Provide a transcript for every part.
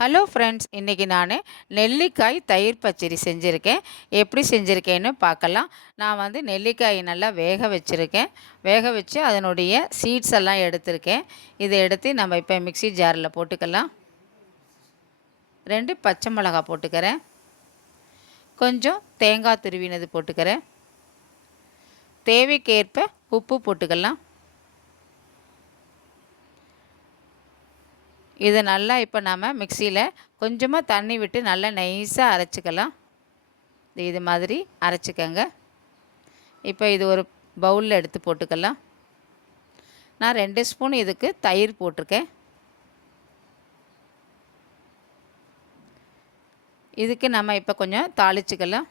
Hello friends, இன்றைக்கி நான் நெல்லிக்காய் தயிர் பச்சடி செஞ்சுருக்கேன். எப்படி செஞ்சுருக்கேன்னு பார்க்கலாம். நான் நெல்லிக்காயை நல்லா வேக வச்சுருக்கேன். வேக வச்சு அதனுடைய சீட்ஸ் எல்லாம் எடுத்திருக்கேன். இதை எடுத்து நம்ம இப்போ மிக்ஸி ஜாரில் போட்டுக்கலாம். 2 பச்சை மிளகாய் போட்டுக்கிறேன். கொஞ்சம் தேங்காய் துருவினது போட்டுக்கிறேன். தேவைக்கேற்ப உப்பு போட்டுக்கலாம். இதை நல்லா இப்போ நம்ம மிக்சியில் கொஞ்சமாக தண்ணி விட்டு நல்லா நைஸாக அரைச்சிக்கலாம். இது மாதிரி அரைச்சிக்கங்க. இப்போ இது ஒரு பவுலில் எடுத்து போட்டுக்கலாம். நான் 2 ஸ்பூன் இதுக்கு தயிர் போட்டிருக்கேன். இதுக்கு நம்ம இப்போ கொஞ்சம் தாளிச்சிக்கலாம்.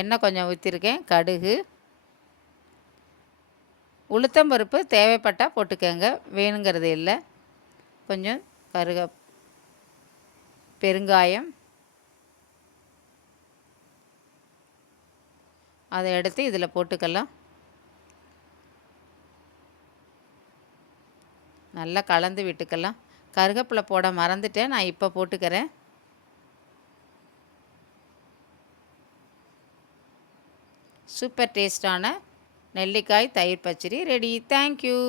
எண்ணெய் கொஞ்சம் ஊற்றிருக்கேன். கடுகு, உளுத்தம்பருப்பு தேவைப்பட்டால் போட்டுக்கோங்க, வேணுங்கிறது இல்லை. கொஞ்சம் பெருங்காயம், அதை எடுத்து இதில் போட்டுக்கலாம். நல்லா கலந்து விட்டுக்கலாம். கருவேப்பிலை போட மறந்துட்டேன், நான் இப்போ போட்டுக்கிறேன். சூப்பர் டேஸ்டான நெல்லிக்காய் தயிர் பச்சடி ரெடி. தேங்க்யூ.